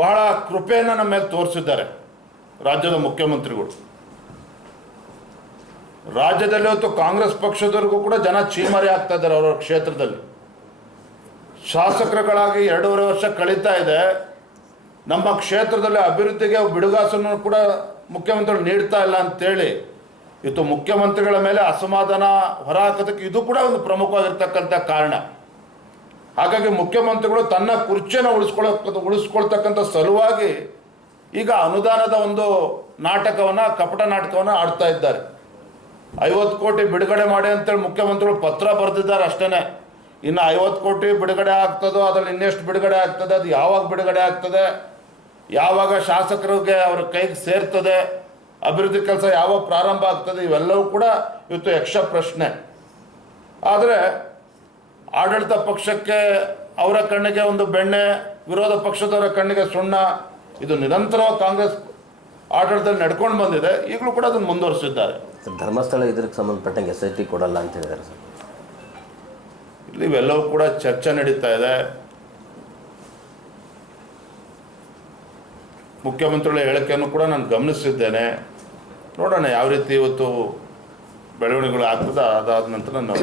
ಬಹಳ ಕೃಪೆಯನ್ನು ನಮ್ಮ ಮೇಲೆ ತೋರಿಸಿದ್ದಾರೆ ರಾಜ್ಯದ ಮುಖ್ಯಮಂತ್ರಿಗಳು. ರಾಜ್ಯದಲ್ಲಿ ಇವತ್ತು ಕಾಂಗ್ರೆಸ್ ಪಕ್ಷದವರೆಗೂ ಕೂಡ ಜನ ಚೀಮಾರಿ ಆಗ್ತಾ ಇದ್ದಾರೆ. ಅವರ ಕ್ಷೇತ್ರದಲ್ಲಿ ಶಾಸಕರುಗಳಾಗಿ 2.5 ವರ್ಷ ಕಳೀತಾ ಇದೆ. ನಮ್ಮ ಕ್ಷೇತ್ರದಲ್ಲಿ ಅಭಿವೃದ್ಧಿಗೆ ಬಿಡುಗಾಸನ್ನು ಕೂಡ ಮುಖ್ಯಮಂತ್ರಿಗಳು ನೀಡ್ತಾ ಇಲ್ಲ ಅಂತೇಳಿ ಇವತ್ತು ಮುಖ್ಯಮಂತ್ರಿಗಳ ಮೇಲೆ ಅಸಮಾಧಾನ ಹೊರಹಾಕೋದಕ್ಕೆ ಇದು ಕೂಡ ಒಂದು ಪ್ರಮುಖವಾಗಿರ್ತಕ್ಕಂಥ ಕಾರಣ. ಹಾಗಾಗಿ ಮುಖ್ಯಮಂತ್ರಿಗಳು ತನ್ನ ಕುರ್ಚಿಯನ್ನು ಉಳಿಸ್ಕೊಳ್ತಕ್ಕಂಥ ಸಲುವಾಗಿ ಈಗ ಅನುದಾನದ ಒಂದು ನಾಟಕವನ್ನು, ಕಪಟ ನಾಟಕವನ್ನು ಆಡ್ತಾ ಇದ್ದಾರೆ. 50 ಕೋಟಿ ಬಿಡುಗಡೆ ಮಾಡಿ ಅಂತೇಳಿ ಮುಖ್ಯಮಂತ್ರಿಗಳು ಪತ್ರ ಬರೆದಿದ್ದಾರೆ ಅಷ್ಟೇ. ಇನ್ನು 50 ಕೋಟಿ ಬಿಡುಗಡೆ ಆಗ್ತದೋ, ಅದರಲ್ಲಿ ಇನ್ನೆಷ್ಟು ಬಿಡುಗಡೆ ಆಗ್ತದೆ, ಅದು ಯಾವಾಗ ಬಿಡುಗಡೆ ಆಗ್ತದೆ, ಯಾವಾಗ ಶಾಸಕರಿಗೆ ಅವ್ರ ಕೈಗೆ ಸೇರ್ತದೆ, ಅಭಿವೃದ್ಧಿ ಕೆಲಸ ಯಾವಾಗ ಪ್ರಾರಂಭ ಆಗ್ತದೆ, ಇವೆಲ್ಲವೂ ಕೂಡ ಇವತ್ತು ಯಕ್ಷ ಪ್ರಶ್ನೆ. ಆದರೆ ಆಡಳಿತ ಪಕ್ಷಕ್ಕೆ ಅವರ ಕಣ್ಣಿಗೆ ಒಂದು ಬೆಣ್ಣೆ, ವಿರೋಧ ಪಕ್ಷದವರ ಕಣ್ಣಿಗೆ ಸುಣ್ಣ, ಇದು ನಿರಂತರವಾಗಿ ಕಾಂಗ್ರೆಸ್ ಆಡಳಿತದಲ್ಲಿ ನಡ್ಕೊಂಡು ಬಂದಿದೆ. ಈಗಲೂ ಕೂಡ ಅದನ್ನು ಮುಂದುವರಿಸಿದ್ದಾರೆ. ಧರ್ಮಸ್ಥಳ ಇದಕ್ಕೆ ಸಂಬಂಧಪಟ್ಟಂಗೆ SIT ಕೊಡಲ್ಲ ಅಂತ ಹೇಳಿದ್ದಾರೆ ಸರ್. ಇಲ್ಲಿ ಇವೆಲ್ಲವೂ ಕೂಡ ಚರ್ಚೆ ನಡೀತಾ ಇದೆ. ಮುಖ್ಯಮಂತ್ರಿಗಳ ಹೇಳಿಕೆಯನ್ನು ಕೂಡ ನಾನು ಗಮನಿಸಿದ್ದೇನೆ. ನೋಡೋಣ ಯಾವ ರೀತಿ ಇವತ್ತು ಬೆಳವಣಿಗೆಗಳು ಆಗ್ತದೆ. ಅದಾದ ನಂತರ ನಾವು